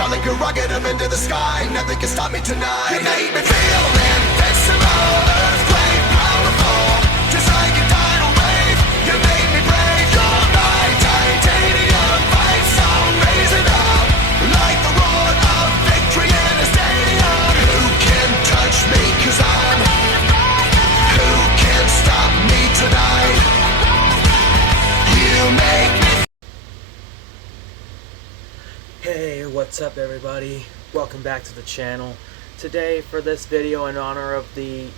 Shall like a rocket up into the sky, nothing can stop me tonight. You made me feel invincible, earthquake, powerful, just like a tidal wave. You made me brave, you're my titanium fight song, raise it up like the roar of victory in a stadium. Who can touch me, 'cause I'm who can stop me tonight? You make me. Hey, what's up everybody? Welcome back to the channel. Today, for this video, in honor of the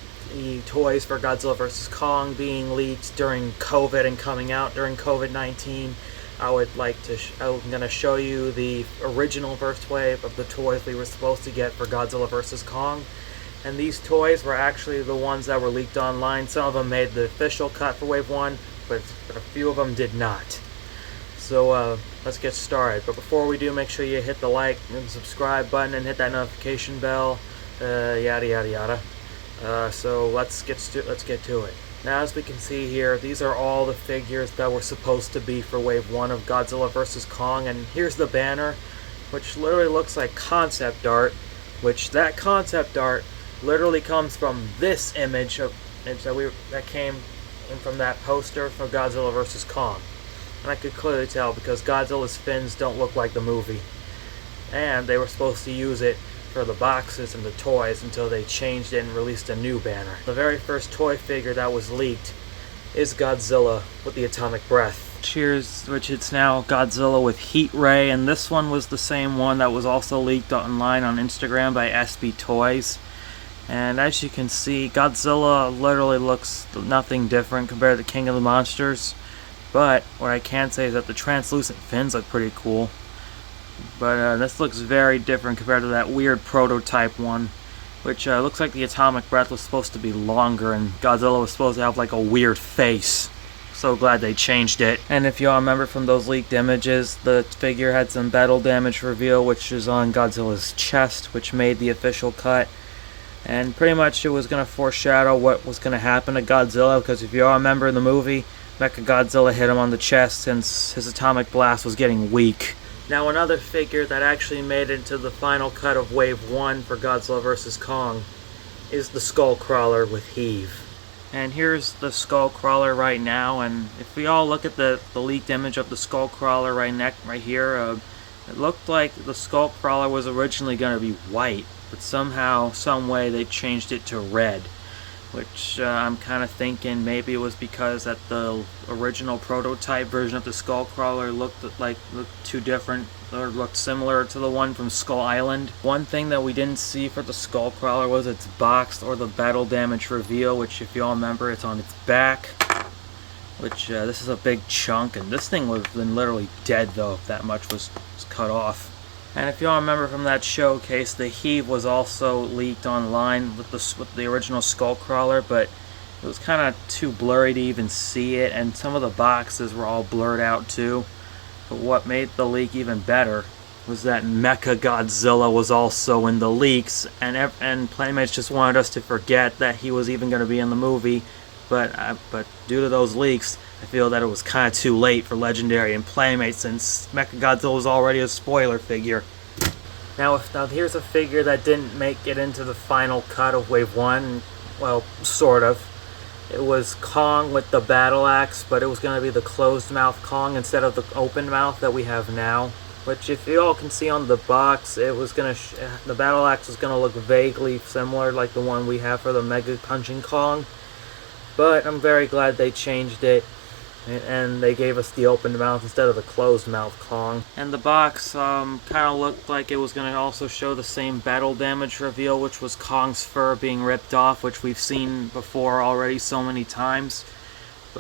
toys for Godzilla vs. Kong being leaked during COVID and coming out during COVID-19, I'm going to show you the original first wave of the toys we were supposed to get for Godzilla vs. Kong. And these toys were actually the ones that were leaked online. Some of them made the official cut for Wave 1, but a few of them did not. So let's get started. But before we do, make sure you hit the like and subscribe button and hit that notification bell, yada yada yada. So let's get to it. Now, as we can see here, these are all the figures that were supposed to be for Wave 1 of Godzilla vs. Kong. And here's the banner, which literally looks like concept art, which that concept art literally comes from this image that came from that poster for Godzilla vs. Kong. And I could clearly tell because Godzilla's fins don't look like the movie. And they were supposed to use it for the boxes and the toys until they changed it and released a new banner. The very first toy figure that was leaked is Godzilla with the atomic breath. Which it's now Godzilla with heat ray, and this one was the same one that was also leaked online on Instagram by SB Toys. And as you can see, Godzilla literally looks nothing different compared to King of the Monsters. But what I can say is that the translucent fins look pretty cool. But this looks very different compared to that weird prototype one, which looks like the atomic breath was supposed to be longer and Godzilla was supposed to have like a weird face. So glad they changed it. And if y'all remember from those leaked images, the figure had some battle damage reveal, which is on Godzilla's chest, which made the official cut. And pretty much it was going to foreshadow what was going to happen to Godzilla, because if y'all remember in the movie, Mechagodzilla hit him on the chest since his atomic blast was getting weak. Now, another figure that actually made it into the final cut of Wave 1 for Godzilla vs. Kong is the Skullcrawler with Heave. And here's the Skullcrawler right now, and if we all look at the leaked image of the Skullcrawler right here, it looked like the Skullcrawler was originally going to be white, but somehow, some way, they changed it to red. Which I'm kind of thinking maybe it was because that the original prototype version of the Skullcrawler looked too different, or looked similar to the one from Skull Island. One thing that we didn't see for the Skullcrawler was its box or the battle damage reveal, which if you all remember, it's on its back. Which this is a big chunk, and this thing would have been literally dead though if that much was cut off. And if y'all remember from that showcase, the Heave was also leaked online with the original Skullcrawler, but it was kind of too blurry to even see it, and some of the boxes were all blurred out too. But what made the leak even better was that Mechagodzilla was also in the leaks, and Playmates just wanted us to forget that he was even going to be in the movie. But due to those leaks, I feel that it was kind of too late for Legendary and Playmates, since Mechagodzilla was already a spoiler figure. Now here's a figure that didn't make it into the final cut of Wave 1. Well, sort of. It was Kong with the battle axe, but it was going to be the closed mouth Kong instead of the open mouth that we have now. Which, if you all can see on the box, it was going to the battle axe was going to look vaguely similar like the one we have for the Mega Punching Kong. But I'm very glad they changed it, and they gave us the open mouth instead of the closed mouth Kong. And the box kind of looked like it was going to also show the same battle damage reveal, which was Kong's fur being ripped off, which we've seen before already so many times.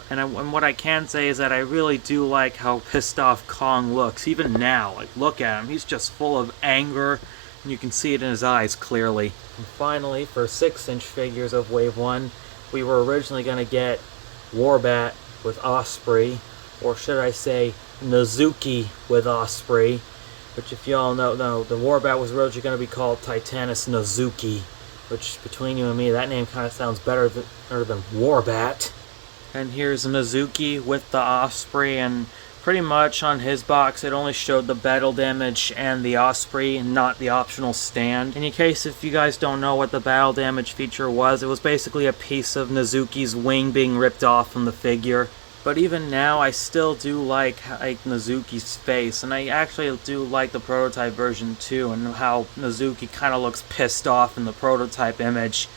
And what I can say is that I really do like how pissed off Kong looks, even now. Like, look at him, he's just full of anger, and you can see it in his eyes clearly. And finally, for 6-inch figures of Wave 1, we were originally going to get Warbat with Osprey, or should I say Nazuki with Osprey, which if y'all know, the Warbat was originally going to be called Titanus Nazuki, which between you and me, that name kind of sounds better than Warbat. And here's Nazuki with the Osprey, and pretty much on his box it only showed the battle damage and the Osprey, and not the optional stand. In case if you guys don't know what the battle damage feature was, it was basically a piece of Nezuki's wing being ripped off from the figure. But even now, I still do like Nezuki's face, and I actually do like the prototype version too, and how Nezuki kind of looks pissed off in the prototype image.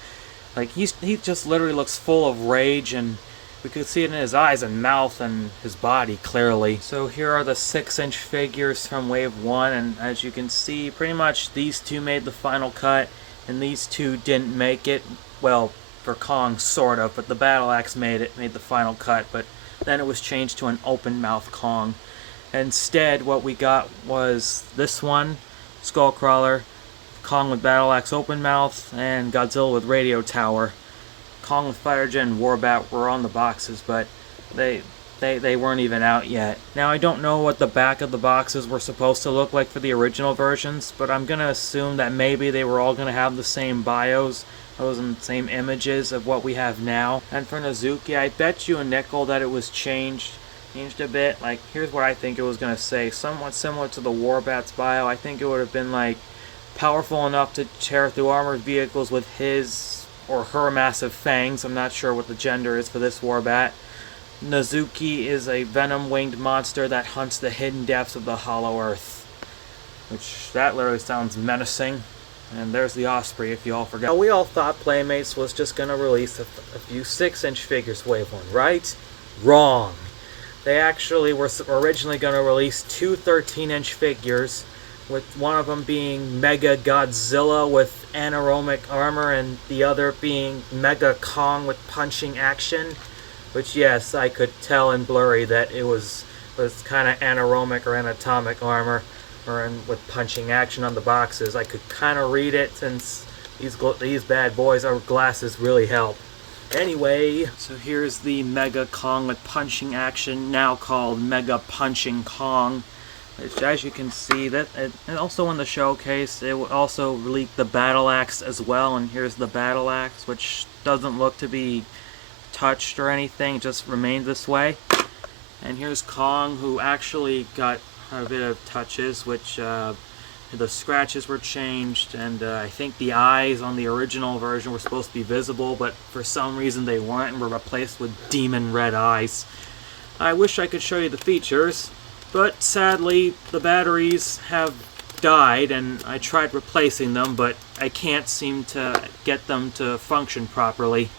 Like, he just literally looks full of rage, and we could see it in his eyes and mouth and his body clearly. So here are the 6-inch figures from Wave 1, and as you can see, pretty much these two made the final cut, and these two didn't make it. Well, for Kong, sort of, but the Battle Axe made the final cut, but then it was changed to an open mouth Kong. Instead, what we got was this one, Skullcrawler, Kong with Battle Axe open mouth, and Godzilla with radio tower. Kong with Fighter Gen Warbat were on the boxes, but they weren't even out yet. Now, I don't know what the back of the boxes were supposed to look like for the original versions, but I'm gonna assume that maybe they were all gonna have the same bios, those and same images of what we have now. And for Nezuki, I bet you a nickel that it was changed a bit. Like, here's what I think it was gonna say, somewhat similar to the Warbat's bio. I think it would have been like, powerful enough to tear through armored vehicles with his or her massive fangs. I'm not sure what the gender is for this Warbat. Nezuki is a venom-winged monster that hunts the hidden depths of the Hollow Earth. Which, that literally sounds menacing. And there's the Osprey, if you all forgot. Now, we all thought Playmates was just going to release a few 6-inch figures Wave 1, right? Wrong. They actually were originally going to release two 13-inch figures, with one of them being Mega Godzilla with anaerobic armor, and the other being Mega Kong with punching action. Which, yes, I could tell in blurry that it was kind of anaerobic or anatomic armor, with punching action on the boxes. I could kind of read it, since these bad boys, our glasses really help. Anyway, so here's the Mega Kong with punching action, now called Mega Punching Kong. Which, as you can see, and also in the showcase, it also leaked the Battle Axe as well. And here's the Battle Axe, which doesn't look to be touched or anything, it just remained this way. And here's Kong, who actually got a bit of touches, which the scratches were changed, and I think the eyes on the original version were supposed to be visible, but for some reason they weren't, and were replaced with demon red eyes. I wish I could show you the features, but sadly the batteries have died, and I tried replacing them, but I can't seem to get them to function properly.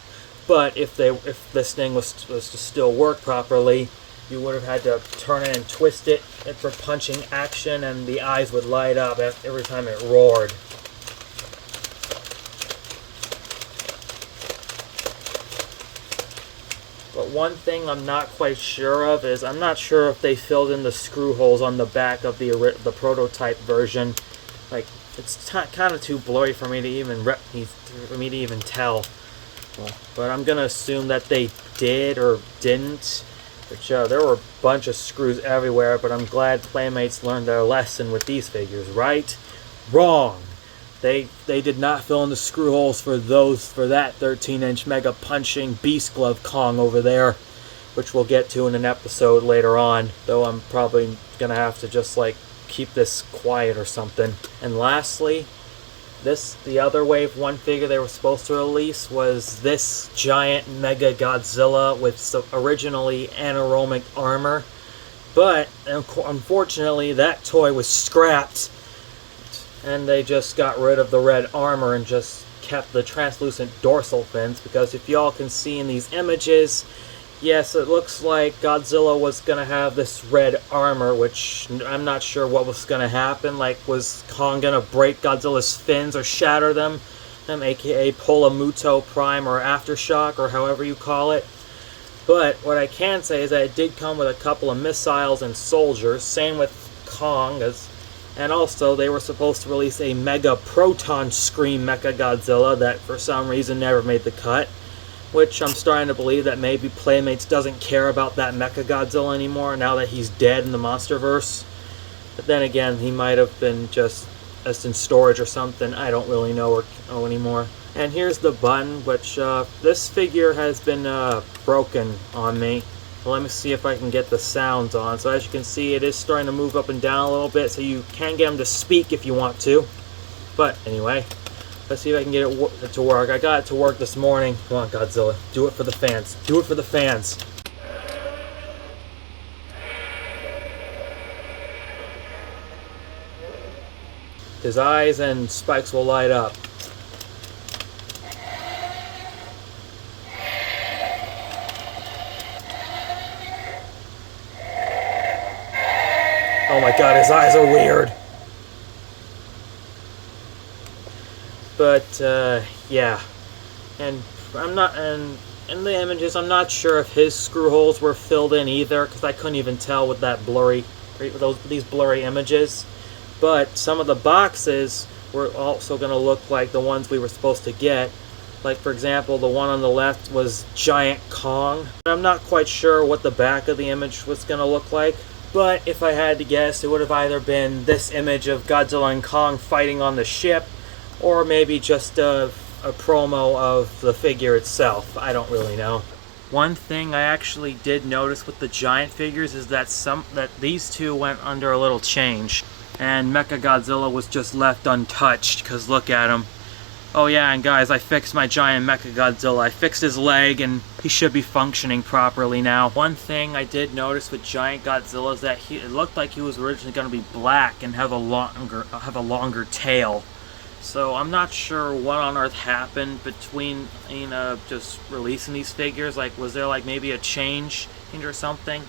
But if this thing was to still work properly, you would have had to turn it and twist it for punching action, and the eyes would light up every time it roared. But one thing I'm not quite sure of is, I'm not sure if they filled in the screw holes on the back of the prototype version. Like, it's kind of too blurry for me to even tell. But I'm gonna assume that they did or didn't. Which, there were a bunch of screws everywhere, but I'm glad Playmates learned their lesson with these figures, right? Wrong! They did not fill in the screw holes for that 13-inch Mega Punching Beast Glove Kong over there, which we'll get to in an episode later on, though I'm probably gonna have to just, like, keep this quiet or something. And lastly, the other Wave 1 figure they were supposed to release was this giant Mega Godzilla with originally anaerobic armor. But, unfortunately, that toy was scrapped, and they just got rid of the red armor and just kept the translucent dorsal fins, because if y'all can see in these images, yes, it looks like Godzilla was going to have this red armor, which I'm not sure what was going to happen. Like, was Kong going to break Godzilla's fins or shatter them, aka pull a Muto Prime or Aftershock, or however you call it? But what I can say is that it did come with a couple of missiles and soldiers, same with Kong, and also they were supposed to release a Mega Proton Scream Mechagodzilla that for some reason never made the cut. Which I'm starting to believe that maybe Playmates doesn't care about that Mechagodzilla anymore now that he's dead in the Monsterverse. But then again, he might have been just in storage or something. I don't really know anymore. And here's the button, which this figure has been broken on me. Well, let me see if I can get the sounds on. So as you can see, it is starting to move up and down a little bit, so you can get them to speak if you want to. But anyway, let's see if I can get it to work. I got it to work this morning. Come on, Godzilla. Do it for the fans. Do it for the fans. His eyes and spikes will light up. Oh my god, his eyes are weird. But, yeah. And in the images, I'm not sure if his screw holes were filled in either, because I couldn't even tell with that these blurry images. But some of the boxes were also going to look like the ones we were supposed to get. Like, for example, the one on the left was Giant Kong. I'm not quite sure what the back of the image was going to look like. But if I had to guess, it would have either been this image of Godzilla and Kong fighting on the ship, or maybe just a promo of the figure itself. I don't really know. One thing I actually did notice with the giant figures is that these two went under a little change, and Mechagodzilla was just left untouched, because look at him. Oh yeah, and guys, I fixed my giant Mechagodzilla. I fixed his leg, and he should be functioning properly now. One thing I did notice with Giant Godzilla is that it looked like he was originally going to be black and have a longer tail. So I'm not sure what on earth happened between, just releasing these figures. Like, was there like maybe a change or something?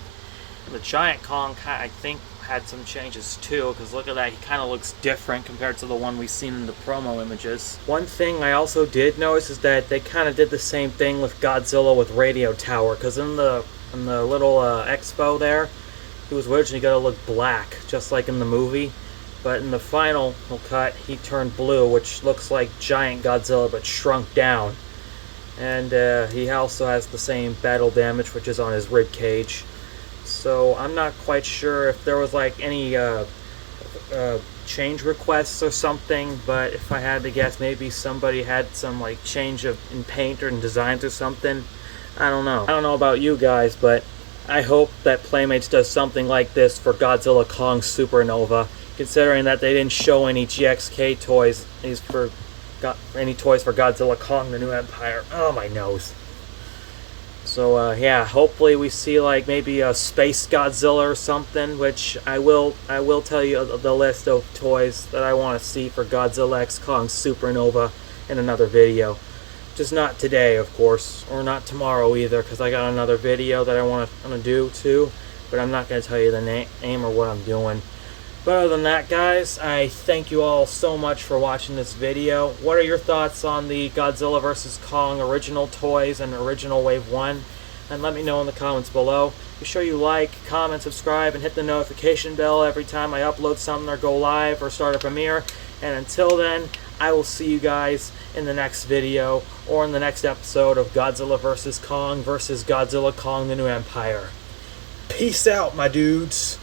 The Giant Kong, I think, had some changes too, because look at that, he kind of looks different compared to the one we've seen in the promo images. One thing I also did notice is that they kind of did the same thing with Godzilla with Radio Tower, because in the little expo there, he was originally going to look black, just like in the movie, but in the final cut, he turned blue, which looks like Giant Godzilla, but shrunk down. And he also has the same battle damage, which is on his rib cage. So I'm not quite sure if there was like any change requests or something, but if I had to guess, maybe somebody had some like change in paint or in designs or something. I don't know. I don't know about you guys, but I hope that Playmates does something like this for Godzilla Kong Supernova, considering that they didn't show any GXK toys. Any toys for Godzilla Kong the New Empire. Oh, my nose. So yeah, hopefully we see like maybe a Space Godzilla or something, which I will tell you the list of toys that I want to see for Godzilla X Kong Supernova in another video. Just not today, of course, or not tomorrow either, because I got another video that I want to do too, but I'm not going to tell you the name or what I'm doing. But other than that, guys, I thank you all so much for watching this video. What are your thoughts on the Godzilla vs. Kong original toys and original Wave 1? And let me know in the comments below. Be sure you like, comment, subscribe, and hit the notification bell every time I upload something or go live or start a premiere. And until then, I will see you guys in the next video or in the next episode of Godzilla vs. Kong vs. Godzilla Kong the New Empire. Peace out, my dudes.